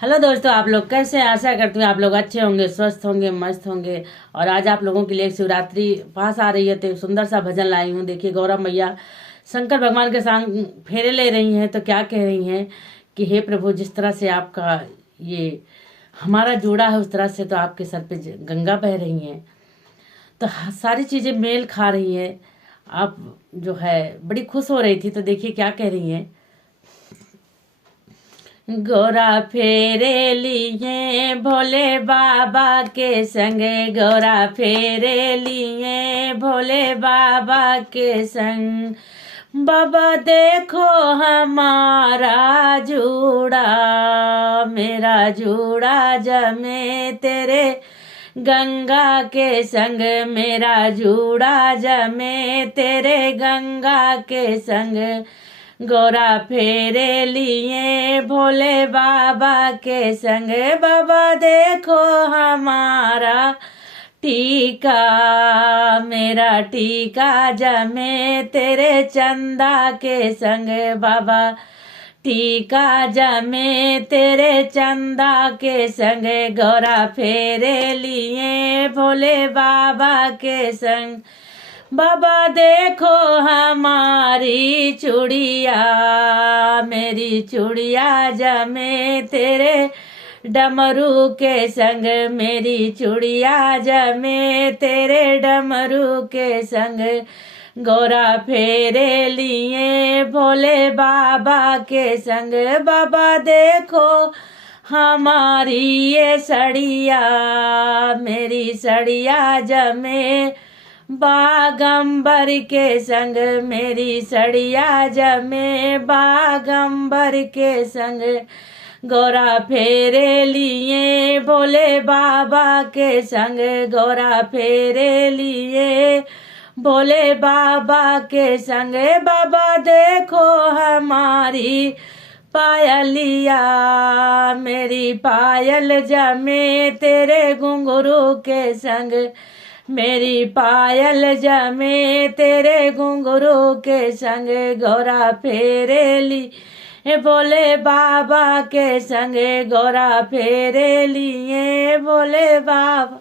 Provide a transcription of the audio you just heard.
Hello दोस्तों, आप लोग कैसे हैं? आशा करती हूँ आप लोग अच्छे होंगे, स्वस्थ होंगे, मस्त होंगे। और आज आप लोगों के लिए एक शिवरात्रि पास आ रही है तो एक सुंदर सा भजन लाई हूँ। देखिए, गौरा मैया शंकर भगवान के संग फेरे ले रही हैं तो क्या कह रही हैं कि हे प्रभु, जिस तरह से आपका ये हमारा जोड़ा है उस तरह से तो आपके सर पे गंगा बह रही हैं। तो सारी चीजें मेल खा रही हैं। आप जो है बड़ी खुश हो रही थी, तो देखिए क्या कह रही हैं। गोरा फेरे लिए भोले बाबा के संग, गोरा फेरे लिए भोले बाबा के संग। बाबा देखो हमारा जूड़ा, मेरा जूड़ा जमे तेरे गंगा के संग, मेरा जूड़ा जमे तेरे गंगा के संग। गोरा फेरे लिए भोले बाबा के संग, बाबा देखो हमारा टीका, मेरा टीका जमे तेरे चंदा के संग। बाबा टीका जमे तेरे चंदा के संग, गोरा फेरे लिए भोले बाबा के संग। बाबा देखो हमारी चूड़िया, मेरी चूड़िया जमे तेरे डमरू के संग, मेरी चूड़िया जमे तेरे डमरू के संग। गोरा फेरे लिए भोले बाबा के संग, बाबा देखो हमारी ये सड़िया, मेरी सड़िया जमे बागंबर के संग, मेरी सड़िया जमे बागंबर के संग। गोरा फेरे लिए भोले बाबा के संग, गोरा फेरे लिए भोले बाबा के संग। बाबा देखो हमारी पायलिया, मेरी पायल जमे तेरे घुंघरू के संग, मेरी पायल जमे तेरे घुंघरू के संग। गोरा फेरे लिए भोले बाबा के संग, गोरा फेरे लिए भोले बाबा।